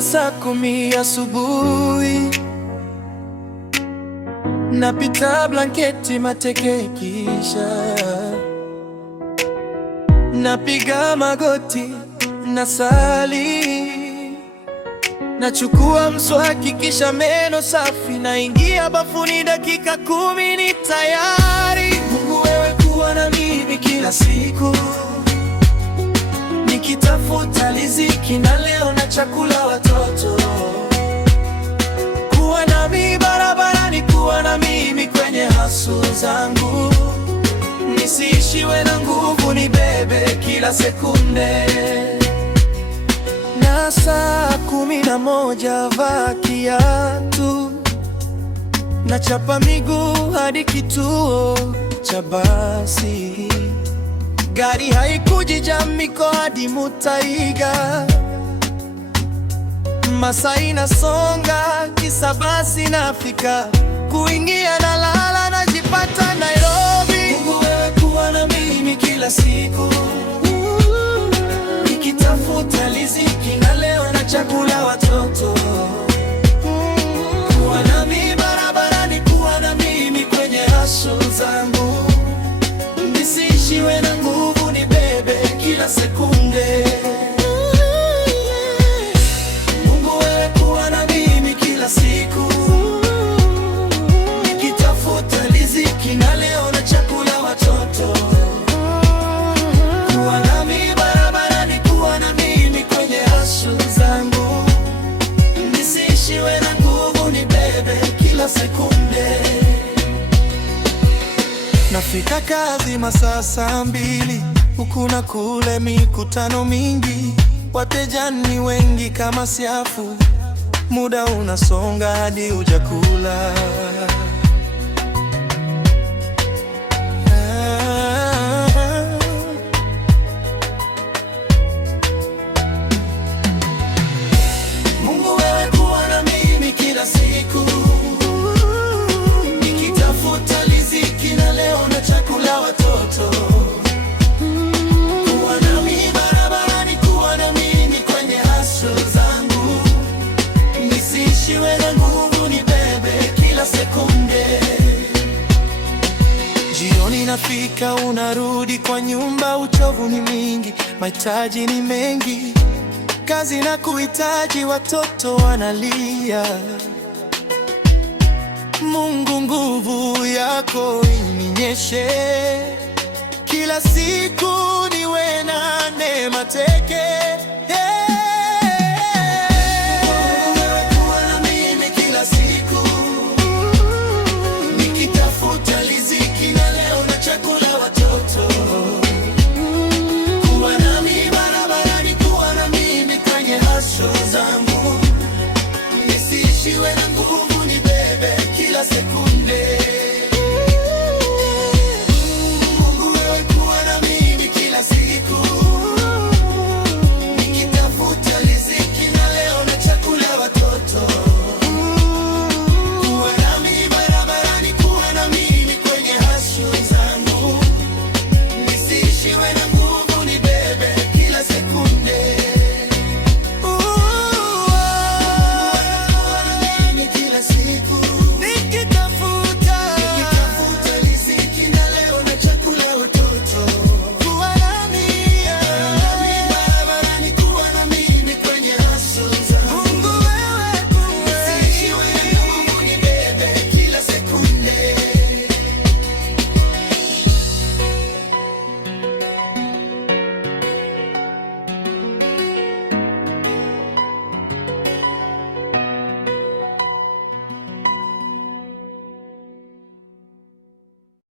kama saa 10 asubuhi, napita blanketi mateke, kisha napiga magoti nasali, nachukua mswaki kisha meno safi, naingia bafuni dakika 10 ni tayari. Mungu wewe kuwa na mimi kila siku, nikitafuta riziki na leo na chakula watoto. Kuwa nami barabarani, kuwa na mimi kwenye hustle zangu, nisiishiwe na nguvu, nibebe kila sekunde. Na saa 11 vaa kiatu, nachapa miguu hadi kituo cha basi. Gari haikuji jam, niko hadi Mutaiga. Masaa inasonga, kisa basi nafika, kuingia na lala, najipata Nairobi. Mungu wewe kuwa na mimi kila siku, nikitafuta riziki na leo na chakula watoto. Kuwa nami barabarani, kuwa na mimi kwenye hustle zangu, nisiishiwe na nguvu, nibebe kila sekunde. Mungu wewe kuwa na mimi kila siku, nikitafuta riziki na leo na chakula watoto. Kuwa nami barabarani, kuwa na mimi kwenye hustle zangu, nisiishiwe na nguvu, nibebe kila sekunde. Nafika kazi masaa 2, huku na kule mikutano mingi, wateja ni wengi kama siafu, muda unasonga hadi hujakula. Mungu wewe kuwa na mimi kila siku, nikitafuta riziki na leo na chakula watoto. Kuwa nami barabarani, kuwa na mimi kwenye hustle zangu, nisiishiwe na nguvu, nibebe kila sekunde. Jioni nafika, unarudi kwa nyumba, uchovu ni mingi, mahitaji ni mengi, kazi na kuhitaji, watoto wanalia. Mungu nguvu yako ininyeshe, kila siku niwe na neema teke. Wewe kuwa na mimi kila siku, nikitafuta riziki na leo na chakula watoto. Kuwa nami barabarani, kuwa na mimi kwenye hustle zangu, nisiishiwe na nguvu, nibebe kila sekunde.